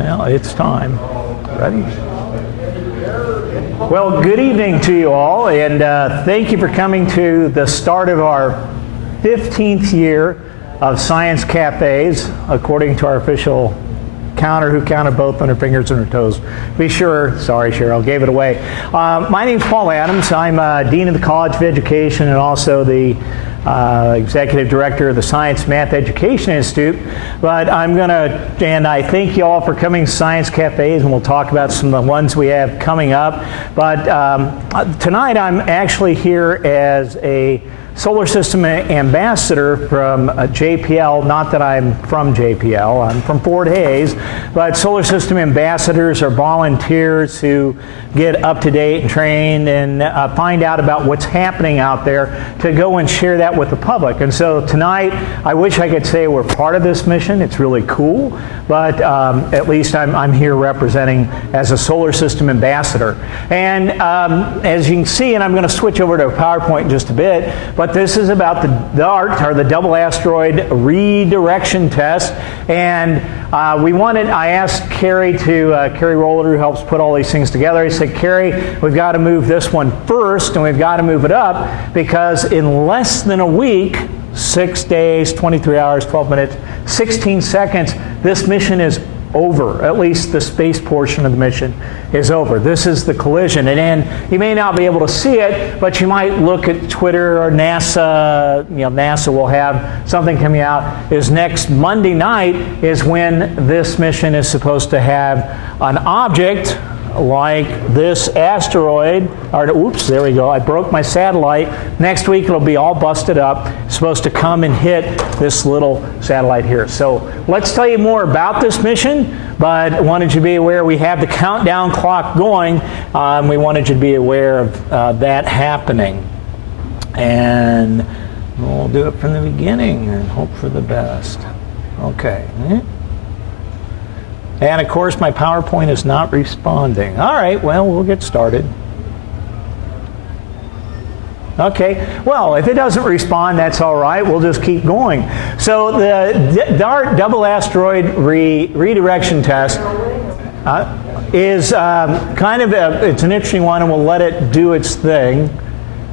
Well, it's time. Ready? Well, good evening to you all, and thank you for coming to the start of our 15th year of Science Cafes, according to our official counter who counted both on her fingers and her toes. Be sure, sorry Cheryl, gave it away. My name's Paul Adams. I'm Dean of the College of Education and also the Executive Director of the Science Math Education Institute. But and I thank you all for coming to Science Cafes, and we'll talk about some of the ones we have coming up. But tonight I'm actually here as a Solar System Ambassador from JPL. Not that I'm from JPL, I'm from Fort Hays, but Solar System Ambassadors are volunteers who get up to date and trained and find out about what's happening out there to go and share that with the public. And so tonight, I wish I could say we're part of this mission. It's really cool, but at least I'm here representing as a Solar System Ambassador. And as you can see, and I'm going to switch over to a PowerPoint in just a bit, but this is about the DART, or the Double Asteroid Redirection Test. And I asked Carrie Roller, who helps put all these things together. I said, Carrie, we've got to move this one first, and we've got to move it up, because in less than a week, 6 days, 23 hours, 12 minutes, 16 seconds, this mission is over. At least the space portion of the mission is over. This is the collision. And then you may not be able to see it, but you might look at Twitter or NASA. NASA will have something coming out. Is next Monday night is when this mission is supposed to have an object like this asteroid, or oops, there we go, I broke my satellite. Next week it'll be all busted up. It's supposed to come and hit this little satellite here. So let's tell you more about this mission, but I wanted you to be aware we have the countdown clock going. We wanted you to be aware of that happening. And we'll do it from the beginning and hope for the best. Okay. And of course, my PowerPoint is not responding. All right, well, we'll get started. Okay, well, if it doesn't respond, that's all right. We'll just keep going. So the DART Double Asteroid Redirection Test is it's an interesting one, and we'll let it do its thing.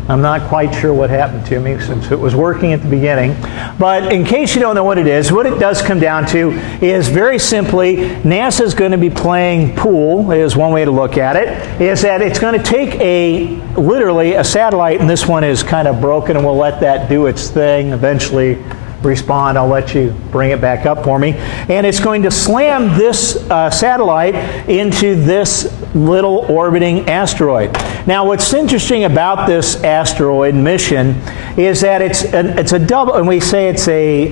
I'm not quite sure what happened to me since it was working at the beginning. But in case you don't know what it is, what it does come down to is very simply, NASA's going to be playing pool, is one way to look at it, is that it's going to take literally a satellite, and this one is kind of broken, and we'll let that do its thing, eventually respond. I'll let you bring it back up for me. And it's going to slam this satellite into this little orbiting asteroid. Now, what's interesting about this asteroid mission is that it's a double, and we say it's a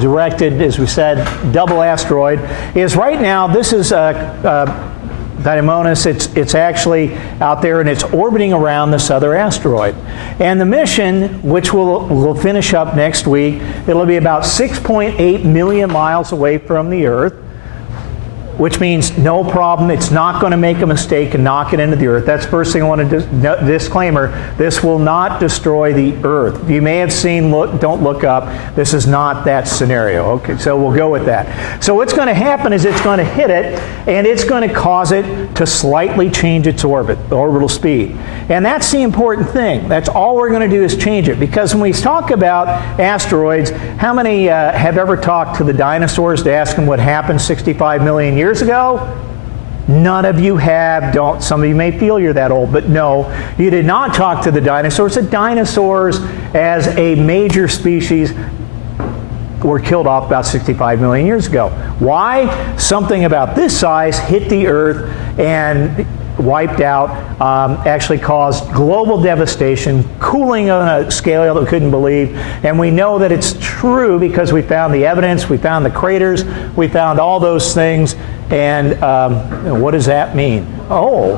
directed, as we said, double asteroid. Is right now, this is Diomonas, it's actually out there and it's orbiting around this other asteroid. And the mission, which we'll finish up next week, it'll be about 6.8 million miles away from the Earth, which means no problem. It's not going to make a mistake and knock it into the Earth. That's the first thing I want to disclaimer. This will not destroy the Earth. You may have seen, don't look up, this is not that scenario. Okay, so we'll go with that. So what's going to happen is it's going to hit it, and it's going to cause it to slightly change its orbit, the orbital speed. And that's the important thing. That's all we're going to do is change it. Because when we talk about asteroids, how many have ever talked to the dinosaurs to ask them what happened 65 million years ago? None of you have. Some of you may feel you're that old, but no, you did not talk to the dinosaurs. The dinosaurs, as a major species, were killed off about 65 million years ago. Why? Something about this size hit the Earth and wiped out, actually caused global devastation, cooling on a scale that we couldn't believe. And we know that it's true because we found the evidence, we found the craters, we found all those things. And what does that mean? Oh,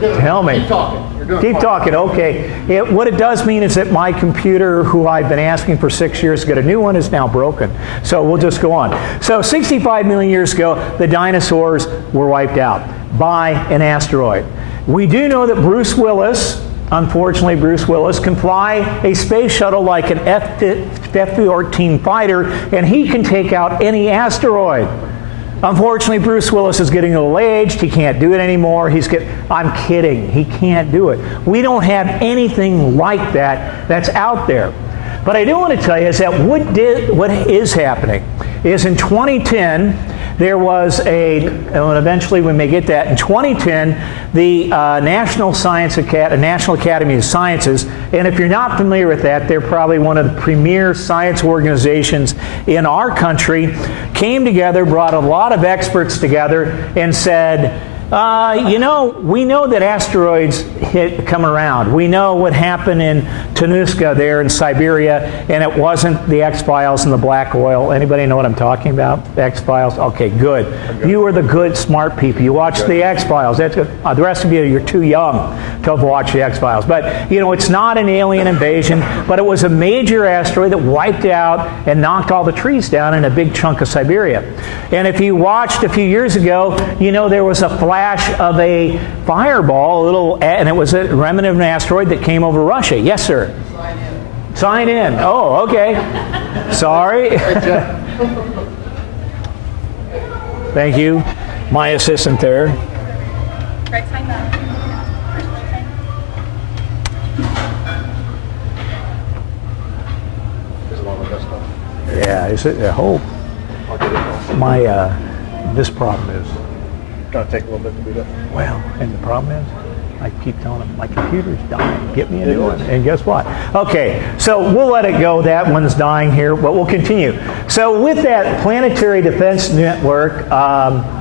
tell me. Keep talking. Keep talking, okay. What it does mean is that my computer, who I've been asking for 6 years to get a new one, is now broken. So we'll just go on. So 65 million years ago, the dinosaurs were wiped out by an asteroid. We do know that Bruce Willis, unfortunately Bruce Willis, can fly a space shuttle like an F-14 fighter, and he can take out any asteroid. Unfortunately, Bruce Willis is getting a little aged. He can't do it anymore. I'm kidding. He can't do it. We don't have anything like that that's out there. But I do want to tell you is that what is happening is in 2010, there was and eventually we may get that, in 2010, the National Academy of Sciences, and if you're not familiar with that, they're probably one of the premier science organizations in our country, came together, brought a lot of experts together, and said, we know that asteroids come around. We know what happened in Tunguska there in Siberia, and it wasn't the X-Files and the black oil. Anybody know what I'm talking about? The X-Files? Okay, good. You are the good, smart people. You watch the X-Files. That's good. The rest of you're too young to have watched the X-Files. But, it's not an alien invasion, but it was a major asteroid that wiped out and knocked all the trees down in a big chunk of Siberia. And if you watched a few years ago, there was a flash of a fireball, and it was a remnant of an asteroid that came over Russia. Yes, sir. Sign in. Oh, okay. Sorry. Thank you. My assistant there. Greg, sign that. Is it on the desktop? Yeah, is it? I hope. I'll get it on. My, this problem is, It's going to take a little bit to boot up. well, and the problem is, I keep telling them, my computer's dying. Get me a new one. And guess what? Okay, so we'll let it go. That one's dying here, but we'll continue. So with that Planetary Defense Network,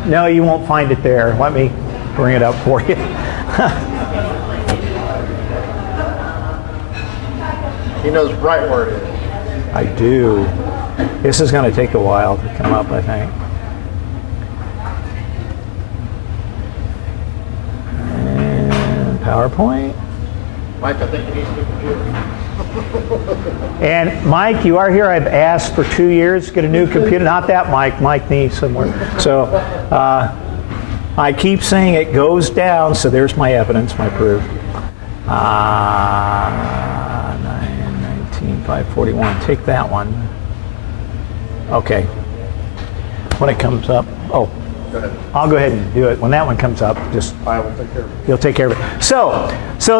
no, you won't find it there. Let me bring it up for you. He knows right where it is. I do. This is going to take a while to come up, I think. PowerPoint. Mike, I think he needs a new computer. And Mike, you are here. I've asked for 2 years to get a new computer. Not that Mike. Mike needs somewhere. So I keep saying it goes down. So there's my evidence, my proof. 541. Take that one. Okay. When it comes up. Oh. Go ahead. I'll go ahead and do it. When that one comes up, just I will take care of it. you'll take care of it. So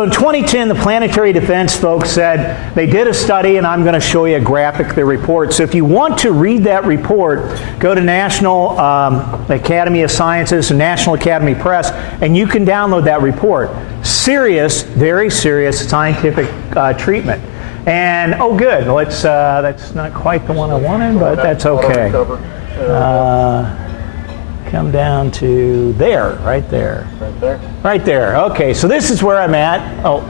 in 2010, the Planetary Defense folks said they did a study, and I'm going to show you a graphic of the report. So if you want to read that report, go to National Academy of Sciences and National Academy Press, and you can download that report. Serious, very serious scientific treatment. And oh, good. That's not quite the one I wanted, but that's okay. Come down to there, right there. Right there? Right there. Okay, so this is where I'm at. Oh.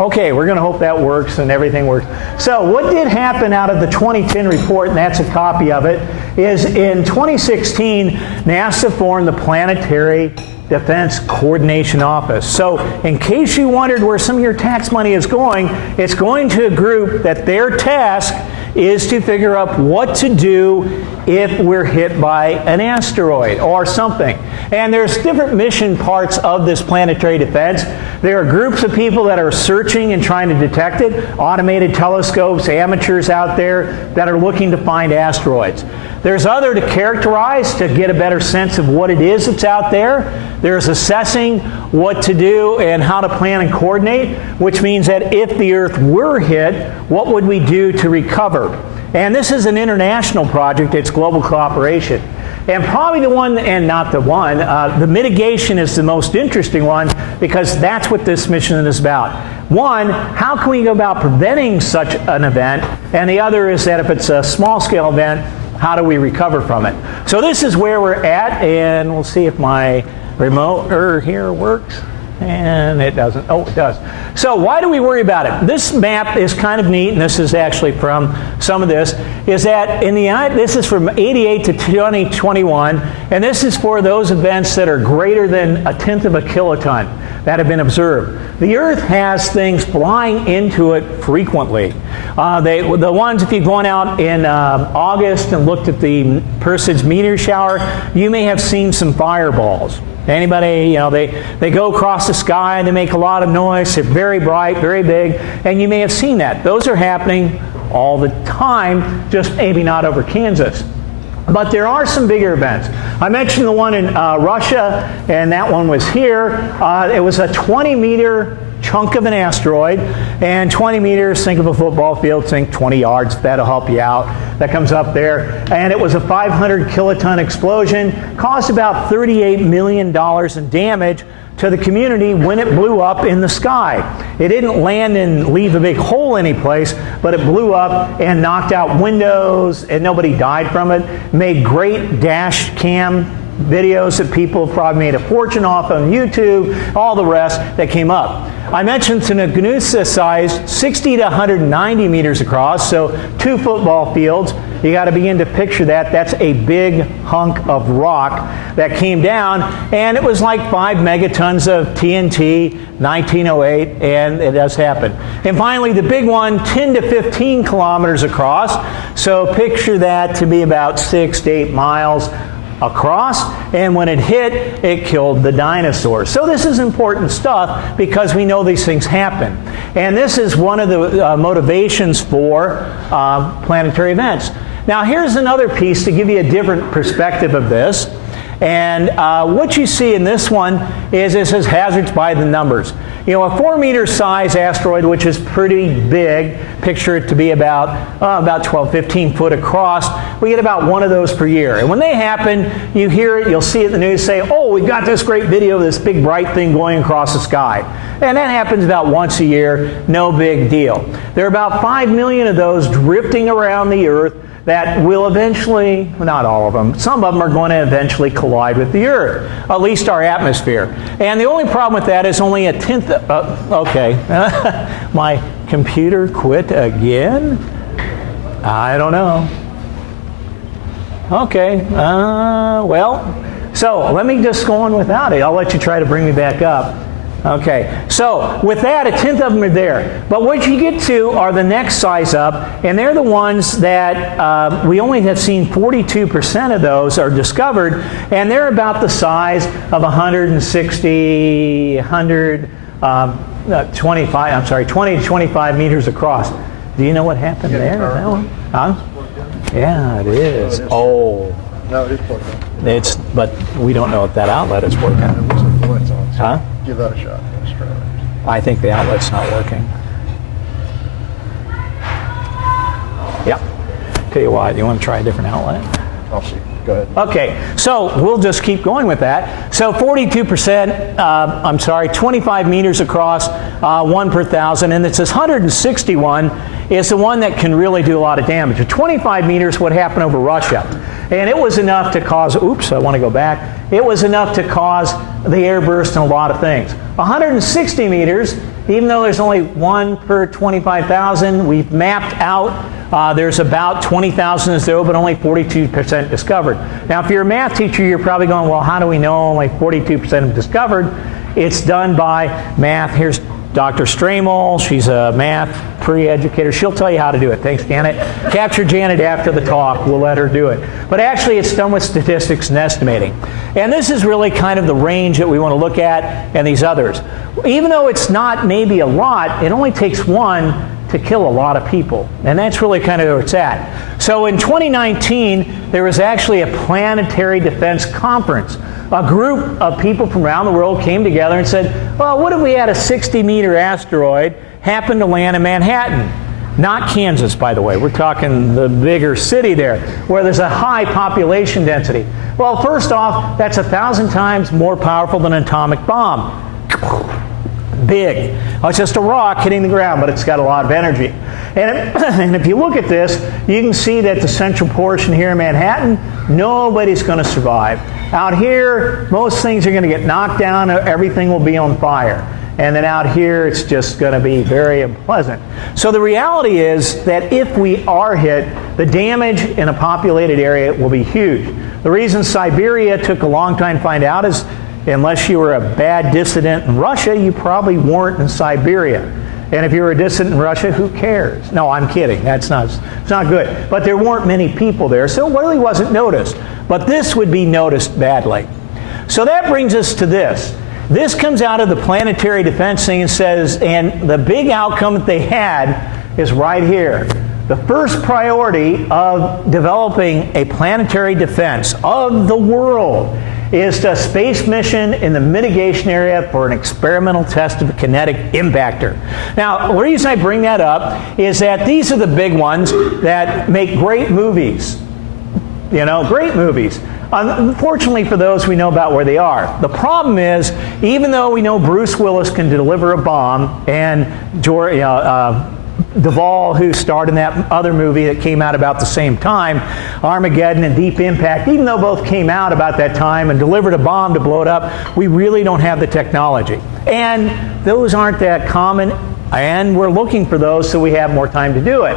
Okay, we're going to hope that works and everything works. So what did happen out of the 2010 report, and that's a copy of it, is in 2016, NASA formed the Planetary Defense Coordination Office. So in case you wondered where some of your tax money is going, it's going to a group that their task is to figure out what to do if we're hit by an asteroid or something. And there's different mission parts of this planetary defense. There are groups of people that are searching and trying to detect it, automated telescopes, amateurs out there that are looking to find asteroids. There's other to characterize to get a better sense of what it is that's out there. There's assessing what to do and how to plan and coordinate, which means that if the Earth were hit, what would we do to recover? And this is an international project. It's global cooperation. And probably the one, and not the one, the mitigation is the most interesting one because that's what this mission is about. One, how can we go about preventing such an event? And the other is that if it's a small-scale event, how do we recover from it? So this is where we're at, and we'll see if my remote here works. And it doesn't. Oh, it does. So why do we worry about it? This map is kind of neat, and this is actually from some of this, is that this is from 88 to 2021, and this is for those events that are greater than 1/10 of a kiloton that have been observed. The Earth has things flying into it frequently. The ones, if you've gone out in August and looked at the Perseids meteor shower, you may have seen some fireballs. Anybody, they go across the sky and they make a lot of noise. They're very bright, very big, and you may have seen that. Those are happening all the time, just maybe not over Kansas. But there are some bigger events. I mentioned the one in Russia, and that one was here. It was a 20-meter chunk of an asteroid, and 20 meters, think of a football field, think 20 yards, that'll help you out. That comes up there. And it was a 500 kiloton explosion, caused about $38 million in damage to the community when it blew up in the sky. It didn't land and leave a big hole anyplace, but it blew up and knocked out windows, and nobody died from it. Made great dash cam videos that people have probably made a fortune off on YouTube, all the rest that came up. I mentioned it's an Agnusa size, 60 to 190 meters across, so 2 football fields. You got to begin to picture that. That's a big hunk of rock that came down, and it was like 5 megatons of TNT, 1908, and it does happen. And finally, the big one, 10 to 15 kilometers across, so picture that to be about 6 to 8 miles across, and when it hit, it killed the dinosaurs. So this is important stuff because we know these things happen. And this is one of the motivations for planetary events. Now here's another piece to give you a different perspective of this. And what you see in this one is it says hazards by the numbers. You know, a 4-meter size asteroid, which is pretty big, picture it to be about 12, 15 foot across. We get about one of those per year. And when they happen, you hear it, you'll see it in the news say, oh, we've got this great video of this big bright thing going across the sky. And that happens about once a year, no big deal. There are about 5 million of those drifting around the Earth that will eventually, not all of them, some of them are going to eventually collide with the Earth, at least our atmosphere. And the only problem with that is only a tenth of, okay, my computer quit again? I don't know. Okay, well, so let me just go on without it. I'll let you try to bring me back up. Okay, so with that, a tenth of them are there. But what you get to are the next size up, and they're the ones that we only have seen 42% of those are discovered, and they're about the size of 20 to 25 meters across. Do you know what happened there? That one? Huh? Yeah, it is. Oh. No, it is plugged in. But we don't know if that outlet is working. Huh? Give that a shot. Let's try it. I think the outlet's not working. Yep. Tell you what, you want to try a different outlet? I'll see. Go ahead. Okay, so we'll just keep going with that. So 42%, 25 meters across, 1 per thousand, and it says 161 is the one that can really do a lot of damage. At 25 meters, what happened over Russia? And it was enough to cause, oops, I want to go back. It was enough to cause the airburst and a lot of things. 160 meters, even though there's only 1 per 25,000, we've mapped out there's about 20,000 as though, but only 42% discovered. Now, if you're a math teacher, you're probably going, well, how do we know only 42% have discovered? It's done by math. Here's Dr. Stramel. She's a math pre-educator. She'll tell you how to do it. Thanks, Janet. Capture Janet after the talk. We'll let her do it. But actually, it's done with statistics and estimating. And this is really kind of the range that we want to look at, and these others. Even though it's not maybe a lot, it only takes one to kill a lot of people. And that's really kind of where it's at. So in 2019, there was actually a planetary defense conference. A group of people from around the world came together and said, well, what if we had a 60-meter asteroid happen to land in Manhattan? Not Kansas, by the way. We're talking the bigger city there, where there's a high population density. Well, first off, that's 1,000 times more powerful than an atomic bomb. Big. Oh, it's just a rock hitting the ground, but it's got a lot of energy. And if you look at this, you can see that the central portion here in Manhattan, nobody's going to survive. Out here, most things are going to get knocked down, everything will be on fire. And then out here, it's just going to be very unpleasant. So the reality is that if we are hit, the damage in a populated area will be huge. The reason Siberia took a long time to find out is unless you were a bad dissident in Russia, you probably weren't in Siberia. And if you were a dissident in Russia, who cares? No, I'm kidding. It's not good. But there weren't many people there, so it really wasn't noticed. But this would be noticed badly. So that brings us to this. This comes out of the planetary defense thing and says, and the big outcome that they had is right here. The first priority of developing a planetary defense of the world is a space mission in the mitigation area for an experimental test of a kinetic impactor. Now, the reason I bring that up is that these are the big ones that make great movies. You know, great movies. Unfortunately for those, we know about where they are. The problem is, even though we know Bruce Willis can deliver a bomb, and Duvall, who starred in that other movie that came out about the same time, Armageddon and Deep Impact, even though both came out about that time and delivered a bomb to blow it up, we really don't have the technology. And those aren't that common, and we're looking for those so we have more time to do it.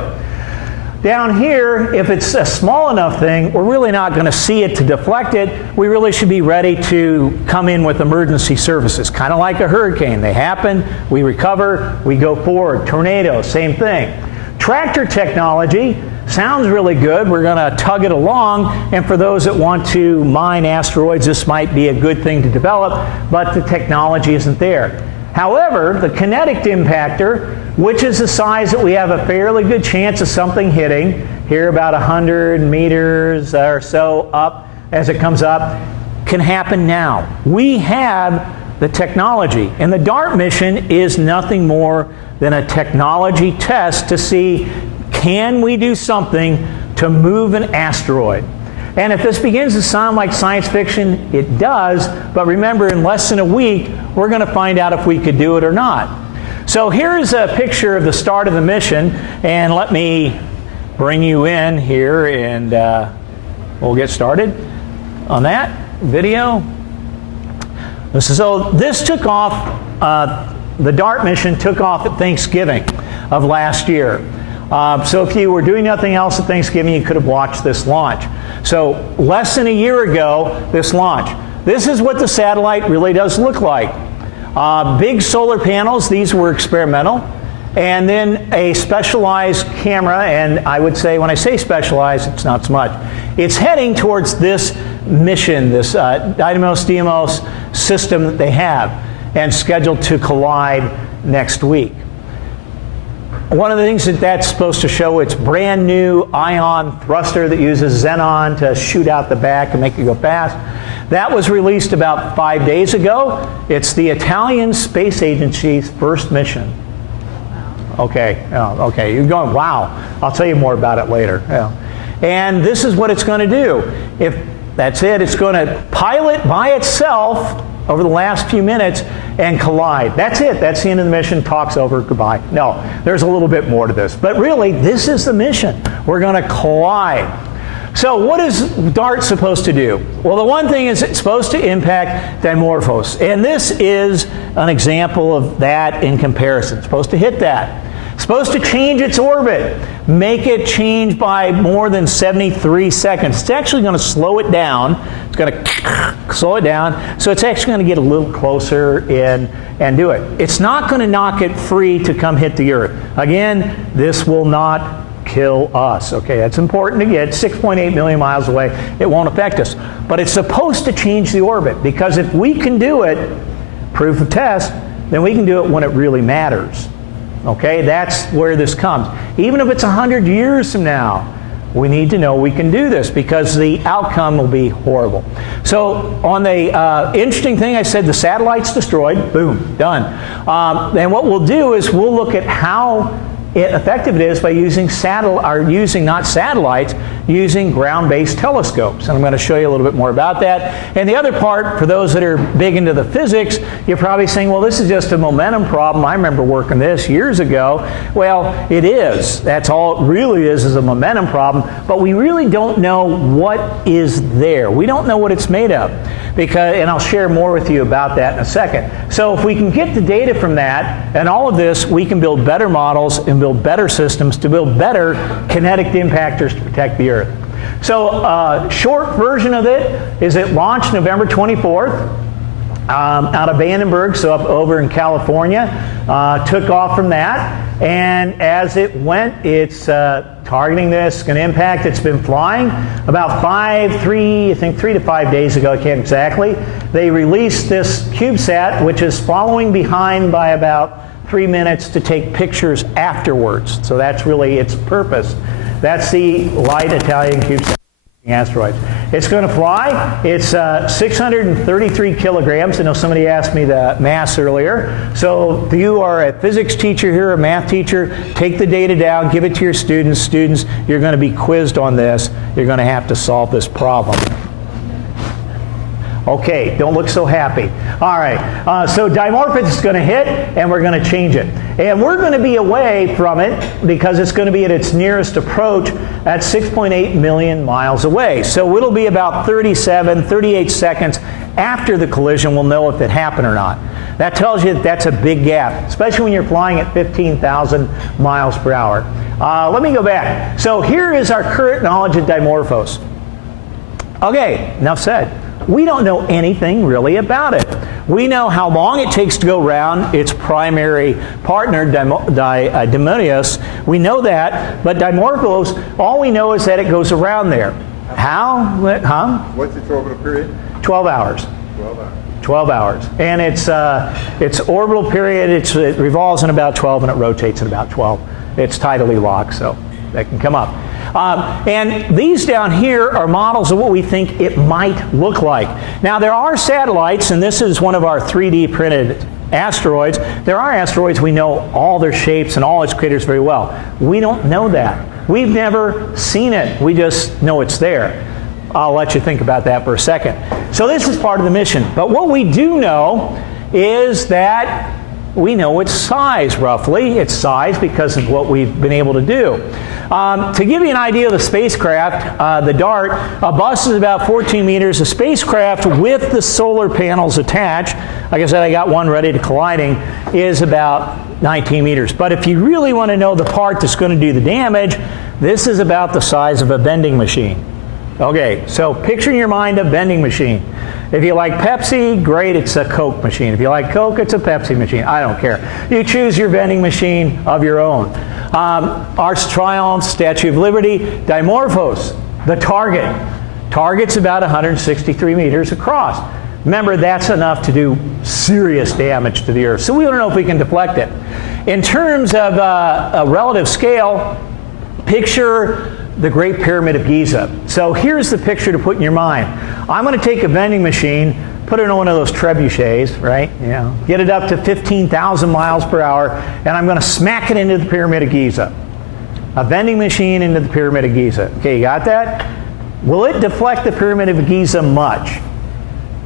Down here, if it's a small enough thing, we're really not going to see it to deflect it. We really should be ready to come in with emergency services, kind of like a hurricane. They happen, we recover, we go forward. Tornado, same thing. Tractor technology sounds really good. We're going to tug it along, and for those that want to mine asteroids, this might be a good thing to develop, but the technology isn't there. However, the kinetic impactor, which is the size that we have a fairly good chance of something hitting, here about 100 meters or so up as it comes up, can happen now. We have the technology, and the DART mission is nothing more than a technology test to see, can we do something to move an asteroid? And if this begins to sound like science fiction, it does, but remember, in less than a week, we're going to find out if we could do it or not. So here's a picture of the start of the mission, and let me bring you in here, and we'll get started on that video. So this took off, the DART mission took off at Thanksgiving of last year. So if you were doing nothing else at Thanksgiving, you could have watched this launch. So less than a year ago, this launch. This is what the satellite really does look like. Big solar panels, these were experimental, and then a specialized camera, and I would say, when I say specialized, it's not so much. It's heading towards this mission, this Didymos system that they have, and scheduled to collide next week. One of the things that that's supposed to show, it's brand new ion thruster that uses xenon to shoot out the back and make it go fast. That was released about 5 days ago. It's the Italian Space Agency's first mission. Okay, okay, you're going, wow. I'll tell you more about it later. Yeah. And this is what it's going to do. If that's it, it's going to pilot by itself over the last few minutes and collide. That's it. That's the end of the mission. Talk's over. Goodbye. No, there's a little bit more to this. But really, this is the mission. We're going to collide. So what is DART supposed to do? Well, the one thing is it's supposed to impact Dimorphos. And this is an example of that in comparison. It's supposed to hit that. It's supposed to change its orbit. Make it change by more than 73 seconds. It's actually going to slow it down. It's going to slow it down. So it's actually going to get a little closer in and do it. It's not going to knock it free to come hit the Earth. Again, this will not kill us. Okay, that's important to get. 6.8 million miles away. It won't affect us. But it's supposed to change the orbit, because if we can do it, proof of test, then we can do it when it really matters. Okay, that's where this comes. Even if it's 100 years from now, we need to know we can do this, because the outcome will be horrible. So on the interesting thing, I said the satellite's destroyed. Boom, done. And what we'll do is we'll look at how effective it is by using not satellites, using ground-based telescopes. And I'm going to show you a little bit more about that. And the other part, for those that are big into the physics, you're probably saying, well, this is just a momentum problem. I remember working this years ago. Well, it is. That's all it really is a momentum problem. But we really don't know what is there. We don't know what it's made of. And I'll share more with you about that in a second. So if we can get the data from that and all of this, we can build better models and build better systems to build better kinetic impactors to protect the Earth. So short version of it is it launched November 24th out of Vandenberg, so up over in California. Took off from that. And as it went, it's targeting this, going to impact. It's been flying about 3 to 5 days ago, I can't exactly. They released this CubeSat, which is following behind by about 3 minutes to take pictures afterwards. So that's really its purpose. That's the light Italian CubeSat asteroids. It's going to fly. It's 633 kilograms. I know somebody asked me the mass earlier. So if you are a physics teacher here, a math teacher, take the data down, give it to your students. Students, you're going to be quizzed on this. You're going to have to solve this problem. Okay, don't look so happy. All right, so Dimorphos is going to hit, and we're going to change it. And we're going to be away from it because it's going to be at its nearest approach at 6.8 million miles away. So it'll be about 38 seconds after the collision we'll know if it happened or not. That tells you that that's a big gap, especially when you're flying at 15,000 miles per hour. Let me go back. So here is our current knowledge of Dimorphos. Okay, enough said. We don't know anything really about it. We know how long it takes to go around its primary partner, Dimorphos. We know that, but Dimorphos, all we know is that it goes around there. How? Huh? What's its orbital period? 12 hours. 12 hours. 12 hours. And its orbital period, it revolves in about 12 and it rotates in about 12. It's tidally locked, so that can come up. And these down here are models of what we think it might look like. Now there are satellites, and this is one of our 3D printed asteroids. There are asteroids we know all their shapes and all its craters very well. We don't know that. We've never seen it. We just know it's there. I'll let you think about that for a second. So this is part of the mission. But what we do know is that we know its size, roughly. Its size because of what we've been able to do. To give you an idea of the spacecraft, the DART, a bus is about 14 meters. A spacecraft with the solar panels attached, like I said, I got one ready to colliding, is about 19 meters. But if you really want to know the part that's going to do the damage, this is about the size of a vending machine. Okay, so picture in your mind a vending machine. If you like Pepsi, great, it's a Coke machine. If you like Coke, it's a Pepsi machine. I don't care. You choose your vending machine of your own. Arch of Triumph, Statue of Liberty, Dimorphos, the target. Target's about 163 meters across. Remember, that's enough to do serious damage to the Earth. So we don't know if we can deflect it. In terms of a relative scale, picture the Great Pyramid of Giza. So here's the picture to put in your mind. I'm going to take a vending machine, put it on one of those trebuchets, right? You know, get it up to 15,000 miles per hour, and I'm going to smack it into the Pyramid of Giza. A vending machine into the Pyramid of Giza. Okay, you got that? Will it deflect the Pyramid of Giza much?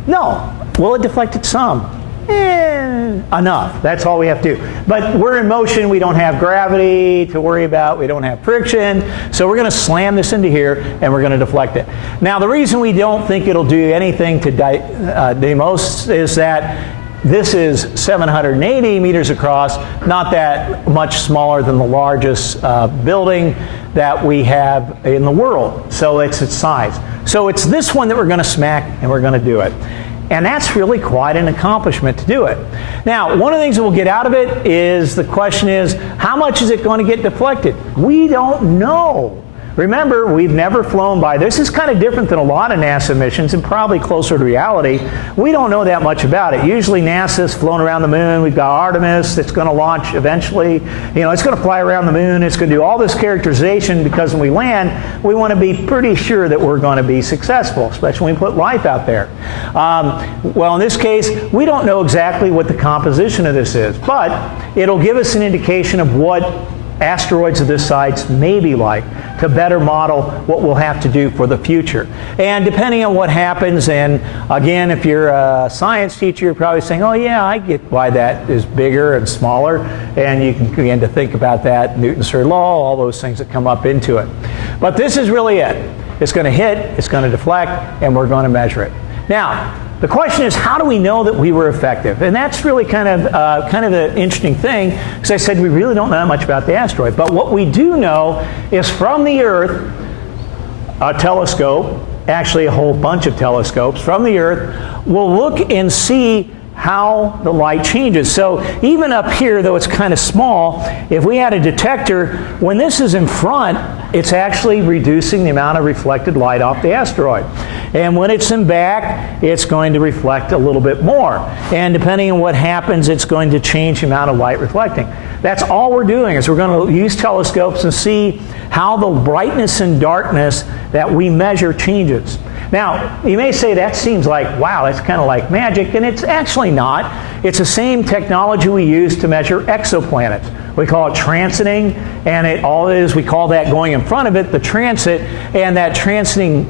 No. Will it deflect it some? Enough. That's all we have to do. But we're in motion. We don't have gravity to worry about. We don't have friction. So we're going to slam this into here and we're going to deflect it. Now the reason we don't think it'll do anything to Deimos is that this is 780 meters across, not that much smaller than the largest building that we have in the world. So it's its size. So it's this one that we're going to smack and we're going to do it. And that's really quite an accomplishment to do it. Now, one of the things that we'll get out of it is the question is, how much is it going to get deflected? We don't know. Remember, we've never flown by. This is kind of different than a lot of NASA missions and probably closer to reality. We don't know that much about it. Usually NASA's flown around the moon. We've got Artemis that's going to launch eventually. You know, it's going to fly around the moon. It's going to do all this characterization because when we land, we want to be pretty sure that we're going to be successful, especially when we put life out there. Well, in this case, we don't know exactly what the composition of this is, but it'll give us an indication of what asteroids of this size may be like to better model what we'll have to do for the future. And depending on what happens, and again, if you're a science teacher, you're probably saying, oh yeah, I get why that is bigger and smaller, and you can begin to think about that, Newton's third law, all those things that come up into it. But this is really it. It's going to hit, it's going to deflect, and we're going to measure it. Now, the question is, how do we know that we were effective? And that's really kind of an interesting thing, because I said we really don't know that much about the asteroid. But what we do know is from the Earth, a telescope, actually a whole bunch of telescopes from the Earth, will look and see how the light changes. So even up here, though it's kind of small, if we had a detector, when this is in front, it's actually reducing the amount of reflected light off the asteroid. And when it's in back, it's going to reflect a little bit more. And depending on what happens, it's going to change the amount of light reflecting. That's all we're doing, is we're going to use telescopes and see how the brightness and darkness that we measure changes. Now, you may say that seems like, wow, that's kind of like magic, and it's actually not. It's the same technology we use to measure exoplanets. We call it transiting, and all it is, we call that going in front of it, the transit, and that transiting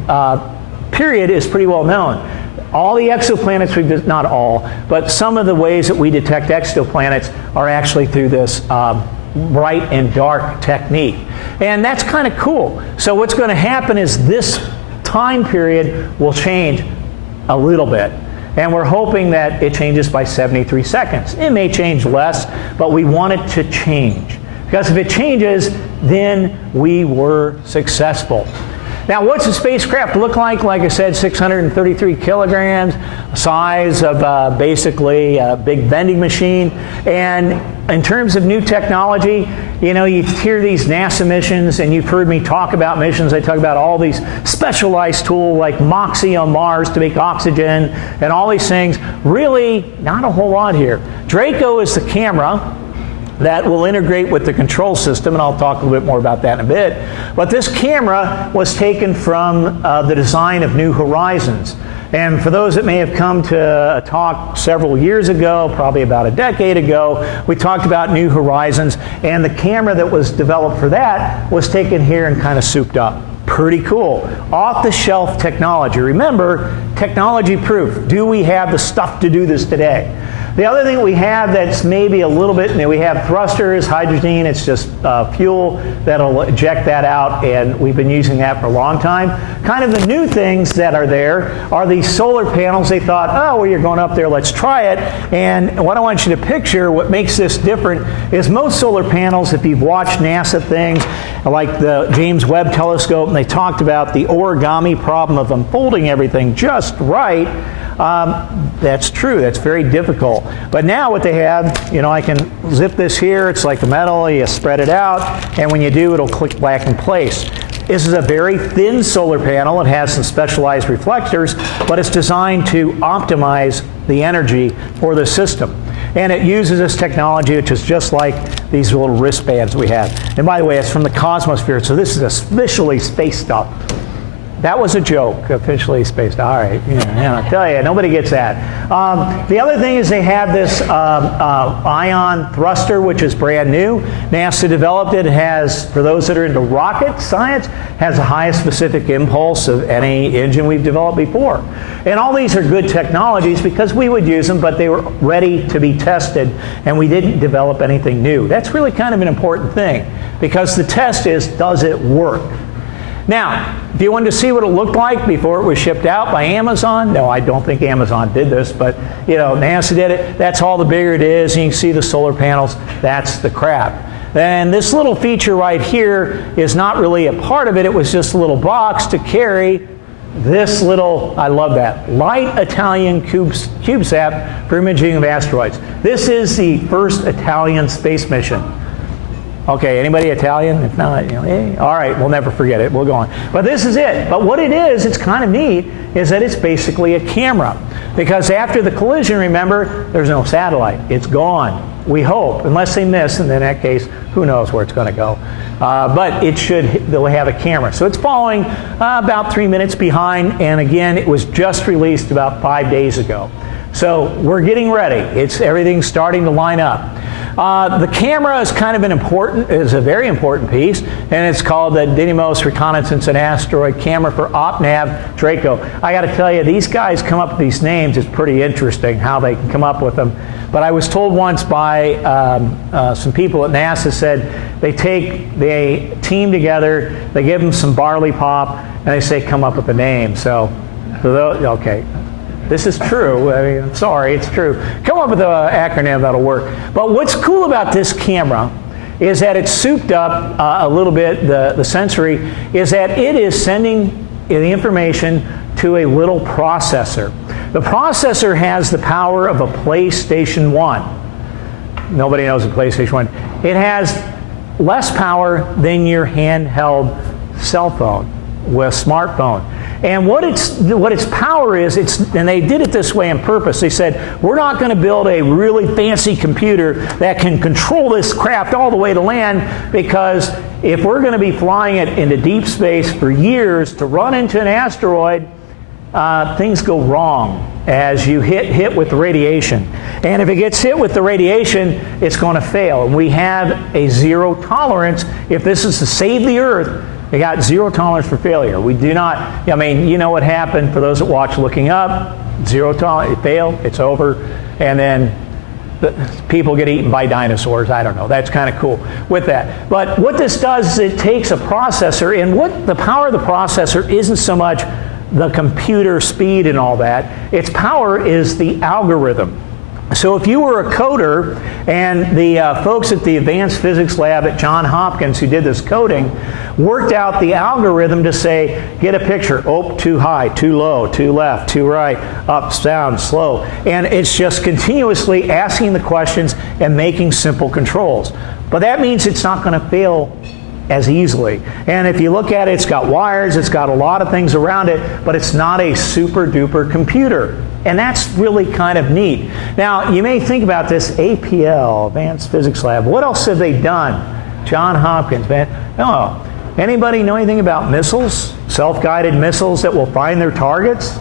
period is pretty well known. All the exoplanets, not all, but some of the ways that we detect exoplanets are actually through this bright and dark technique. And that's kind of cool. So what's going to happen is this time period will change a little bit. And we're hoping that it changes by 73 seconds. It may change less, but we want it to change. Because if it changes, then we were successful. Now, what's the spacecraft look like? Like I said, 633 kilograms, size of basically a big vending machine. And in terms of new technology, you know, you hear these NASA missions, and you've heard me talk about missions. I talk about all these specialized tools like MOXIE on Mars to make oxygen and all these things. Really, not a whole lot here. Draco is the camera that will integrate with the control system, and I'll talk a little bit more about that in a bit. But this camera was taken from the design of New Horizons. And for those that may have come to a talk several years ago, probably about a decade ago, we talked about New Horizons, and the camera that was developed for that was taken here and kind of souped up. Pretty cool. Off-the-shelf technology. Remember, technology proof. Do we have the stuff to do this today? The other thing we have that's maybe a little bit, we have thrusters, hydrogen, it's just fuel that'll eject that out, and we've been using that for a long time. Kind of the new things that are there are these solar panels. They thought, oh, well, you're going up there, let's try it. And what I want you to picture, what makes this different, is most solar panels, if you've watched NASA things, like the James Webb Telescope, and they talked about the origami problem of unfolding everything just right. That's true. That's very difficult. But now what they have, you know, I can zip this here. It's like a metal. You spread it out, and when you do, it'll click back in place. This is a very thin solar panel. It has some specialized reflectors, but it's designed to optimize the energy for the system. And it uses this technology, which is just like these little wristbands we have. And by the way, it's from the Cosmosphere, so this is officially space stuff. That was a joke, officially spaced. All right, I tell you, nobody gets that. The other thing is they have this ion thruster, which is brand new. NASA developed it. It has, for those that are into rocket science, has the highest specific impulse of any engine we've developed before. And all these are good technologies because we would use them, but they were ready to be tested, and we didn't develop anything new. That's really kind of an important thing, because the test is, does it work? Now, if you wanted to see what it looked like before it was shipped out by Amazon, no, I don't think Amazon did this, but you know, NASA did it. That's all the bigger it is. You can see the solar panels. That's the crap. And this little feature right here is not really a part of it. It was just a little box to carry this little, I love that, light Italian CubeSat for imaging of asteroids. This is the first Italian space mission. Okay, anybody Italian? If not, you know, hey, all right, we'll never forget it. We'll go on. But this is it. But what it is, it's kind of neat, is that it's basically a camera. Because after the collision, remember, there's no satellite. It's gone. We hope, unless they miss, and in that case, who knows where it's going to go. But they'll have a camera. So it's following about 3 minutes behind, and again, it was just released about 5 days ago. So we're getting ready. Everything's starting to line up. The camera is kind of a very important piece, and it's called the Didymos Reconnaissance and Asteroid Camera for OpNav Draco. I got to tell you, these guys come up with these names. It's pretty interesting how they can come up with them. But I was told once by some people at NASA, said they team together, they give them some barley pop, and they say come up with a name. So okay. This is true. I mean, I'm sorry, it's true. Come up with an acronym that'll work. But what's cool about this camera is that it's souped up a little bit, the sensory, is that it is sending the information to a little processor. The processor has the power of a PlayStation 1. Nobody knows a PlayStation 1. It has less power than your handheld cell phone with smartphone. And what its power is, and they did it this way on purpose. They said, we're not going to build a really fancy computer that can control this craft all the way to land, because if we're going to be flying it into deep space for years to run into an asteroid, things go wrong as you hit with the radiation. And if it gets hit with the radiation, it's going to fail. And we have a zero tolerance. If this is to save the Earth, we got zero tolerance for failure. We do not, I mean, you know what happened for those that watch Looking Up. Zero tolerance, it failed, it's over. And then people get eaten by dinosaurs. I don't know. That's kind of cool with that. But what this does is it takes a processor, and what the power of the processor isn't so much the computer speed and all that. Its power is the algorithm. So if you were a coder, and the folks at the Advanced Physics Lab at Johns Hopkins who did this coding worked out the algorithm to say, get a picture, oh, too high, too low, too left, too right, up, down, slow. And it's just continuously asking the questions and making simple controls. But that means it's not going to fail as easily. And if you look at it, it's got wires, it's got a lot of things around it, but it's not a super duper computer. And that's really kind of neat. Now, you may think about this APL, Advanced Physics Lab. What else have they done? Johns Hopkins, man. No. Anybody know anything about missiles? Self-guided missiles that will find their targets?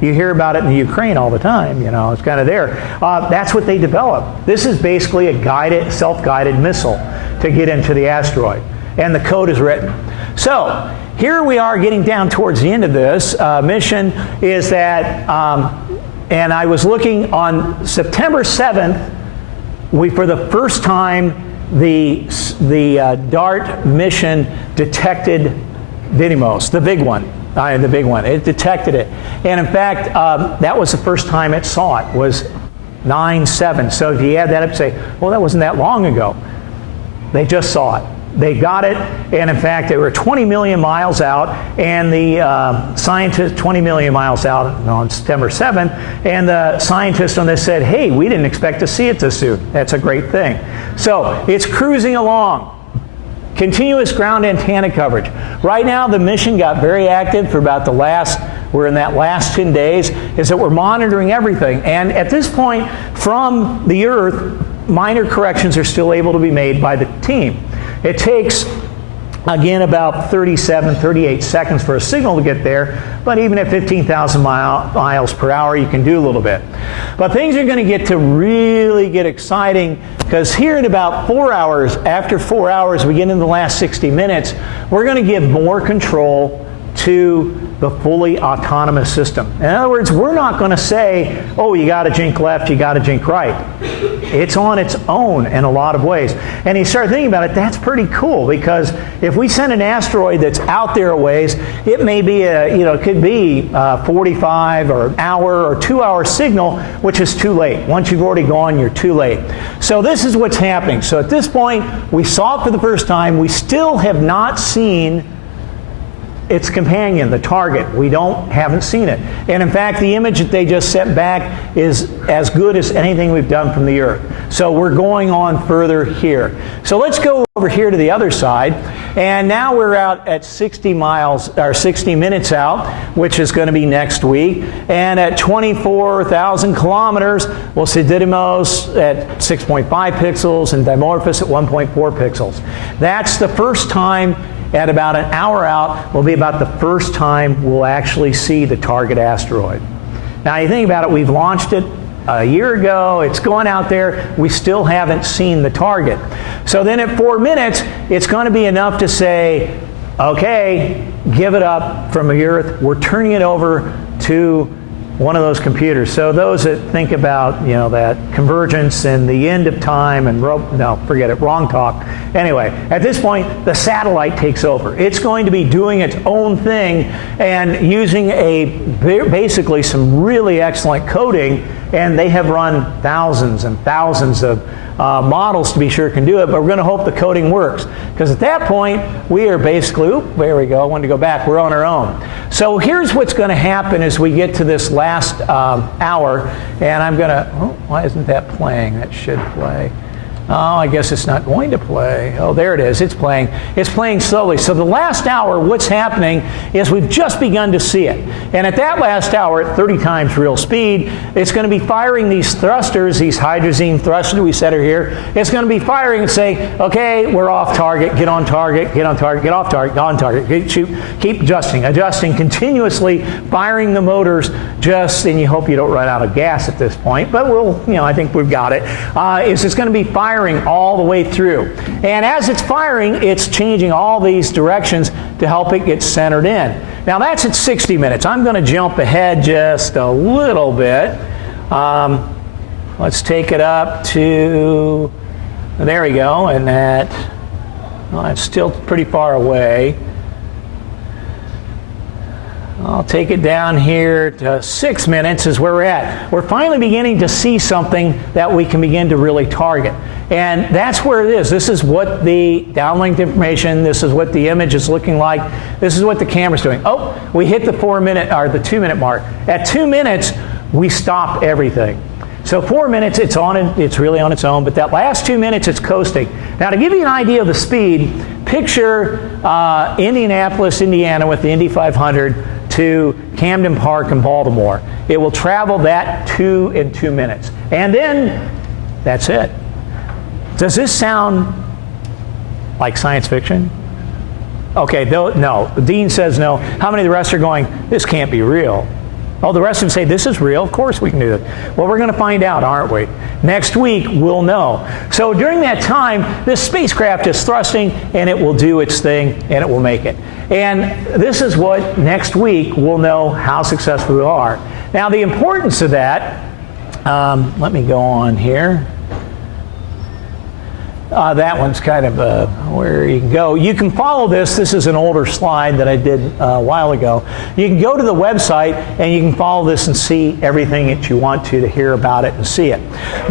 You hear about it in the Ukraine all the time, you know, it's kind of there. That's what they developed. This is basically a self-guided missile to get into the asteroid. And the code is written. So, here we are getting down towards the end of this mission, is that, and I was looking on September 7th, for the first time, the DART mission detected Didymos, the big one. It detected it. And in fact, that was the first time it saw it, was 9/7. So if you add that up and say, well, that wasn't that long ago. They just saw it. They got it, and in fact, they were 20 million miles out, and the scientists, 20 million miles out on September 7th, and the scientists on this said, hey, we didn't expect to see it this soon. That's a great thing. So, it's cruising along. Continuous ground antenna coverage. Right now, the mission got very active for about we're in that last 10 days, is that we're monitoring everything. And at this point, from the Earth, minor corrections are still able to be made by the team. It takes, again, about 38 seconds for a signal to get there, but even at 15,000 miles per hour, you can do a little bit. But things are going to get to really get exciting, because here in about 4 hours, after 4 hours, we get into the last 60 minutes, we're going to give more control to the fully autonomous system. In other words, we're not going to say, oh, you got to jink left, you got to jink right. It's on its own in a lot of ways. And you start thinking about it, that's pretty cool, because if we send an asteroid that's out there a ways, it may be it could be 45 or an hour or 2 hour signal, which is too late. Once you've already gone, you're too late. So this is what's happening. So at this point, we saw it for the first time. We still have not seen its companion, the target. We haven't seen it. And in fact, the image that they just sent back is as good as anything we've done from the Earth. So we're going on further here. So let's go over here to the other side. And now we're out at 60 minutes out, which is going to be next week. And at 24,000 kilometers, we'll see Didymos at 6.5 pixels and Dimorphos at 1.4 pixels. That's the first time. At about an hour out will be about the first time we'll actually see the target asteroid. Now you think about it, we've launched it a year ago, it's going out there, we still haven't seen the target. So then at 4 minutes, it's going to be enough to say, okay, give it up from the Earth, we're turning it over to one of those computers. So those that think about, that convergence and the end of time and, no, forget it, wrong talk. Anyway, at this point, the satellite takes over. It's going to be doing its own thing and using basically some really excellent coding, and they have run thousands and thousands of models to be sure it can do it, but we're going to hope the coding works. Because at that point, we are basically, there we go, I wanted to go back, we're on our own. So here's what's going to happen as we get to this last hour, and I'm going to, why isn't that playing? That should play. Oh, I guess it's not going to play. Oh, there it is. It's playing. It's playing slowly. So the last hour, what's happening is we've just begun to see it. And at that last hour, at 30 times real speed, it's going to be firing these thrusters, these hydrazine thrusters we set are here. It's going to be firing and say, okay, we're off target, get on target, get on target, get off target, get on target. Keep adjusting continuously, firing the motors just, and you hope you don't run out of gas at this point, but I think we've got it. It's going to be firing all the way through. And as it's firing, it's changing all these directions to help it get centered in. Now that's at 60 minutes. I'm going to jump ahead just a little bit. Let's take it up to, there we go, and it's still pretty far away. I'll take it down here to 6 minutes is where we're at. We're finally beginning to see something that we can begin to really target. And that's where it is. This is what the downlinked information, this is what the image is looking like, this is what the camera's doing. Oh, we hit the 4 minute, or the 2 minute mark. At 2 minutes, we stop everything. So 4 minutes, it's really on its own, but that last 2 minutes, it's coasting. Now to give you an idea of the speed, picture Indianapolis, Indiana with the Indy 500 to Camden Park in Baltimore. It will travel that in 2 minutes. And then, that's it. Does this sound like science fiction? Okay, no. Dean says no. How many of the rest are going, this can't be real? Oh, the rest of them say, this is real. Of course we can do that. Well, we're going to find out, aren't we? Next week, we'll know. So during that time, this spacecraft is thrusting, and it will do its thing, and it will make it. And this is what next week we'll know how successful we are. Now, the importance of that, let me go on here. That one's kind of where you can go. You can follow this. This is an older slide that I did a while ago. You can go to the website and you can follow this and see everything that you want to hear about it and see it.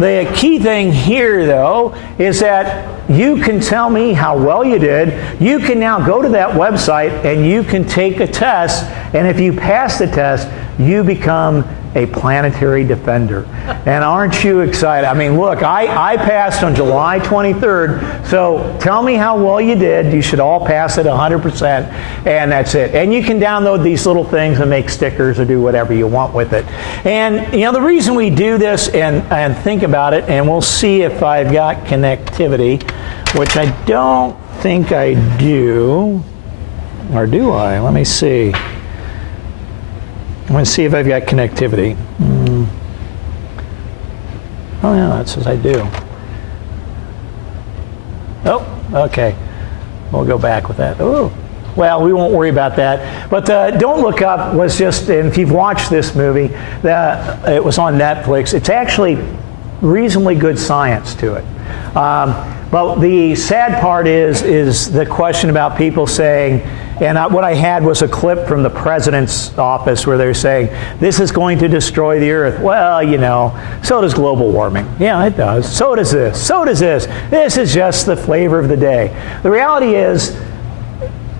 The key thing here, though, is that you can tell me how well you did. You can now go to that website and you can take a test, and if you pass the test, you become a planetary defender. And aren't you excited? I mean, look, I passed on July 23rd, so tell me how well you did. You should all pass it 100%, and that's it. And you can download these little things and make stickers or do whatever you want with it. And, the reason we do this and think about it, and we'll see if I've got connectivity, which I don't think I do, or do I? Let me see. I'm going to see if I've got connectivity. Oh, yeah, that says I do. Oh, okay. We'll go back with that. Oh, well, we won't worry about that. But Don't Look Up was just, and if you've watched this movie, it was on Netflix. It's actually reasonably good science to it. But the sad part is the question about people saying, and what I had was a clip from the president's office where they're saying, this is going to destroy the Earth. Well, so does global warming. Yeah, it does. So does this. So does this. This is just the flavor of the day. The reality is,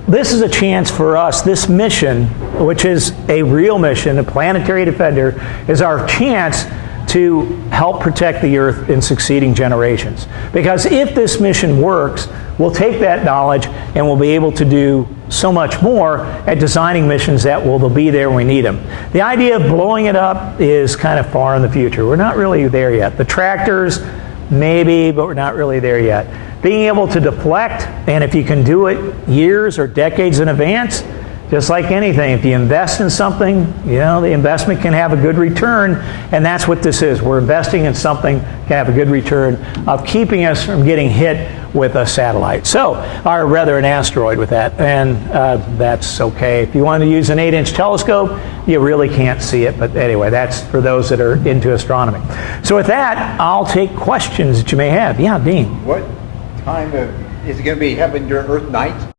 this is a chance for us. This mission, which is a real mission, a planetary defender, is our chance to help protect the Earth in succeeding generations. Because if this mission works, we'll take that knowledge and we'll be able to do so much more at designing missions that will be there when we need them. The idea of blowing it up is kind of far in the future. We're not really there yet. The tractors, maybe, but we're not really there yet. Being able to deflect, and if you can do it years or decades in advance, just like anything, if you invest in something, the investment can have a good return, and that's what this is. We're investing in something can have a good return of keeping us from getting hit with a satellite. Or rather an asteroid with that, and that's okay. If you want to use an 8-inch telescope, you really can't see it, but anyway, that's for those that are into astronomy. So with that, I'll take questions that you may have. Yeah, Dean. What time is it going to be happening during Earth night?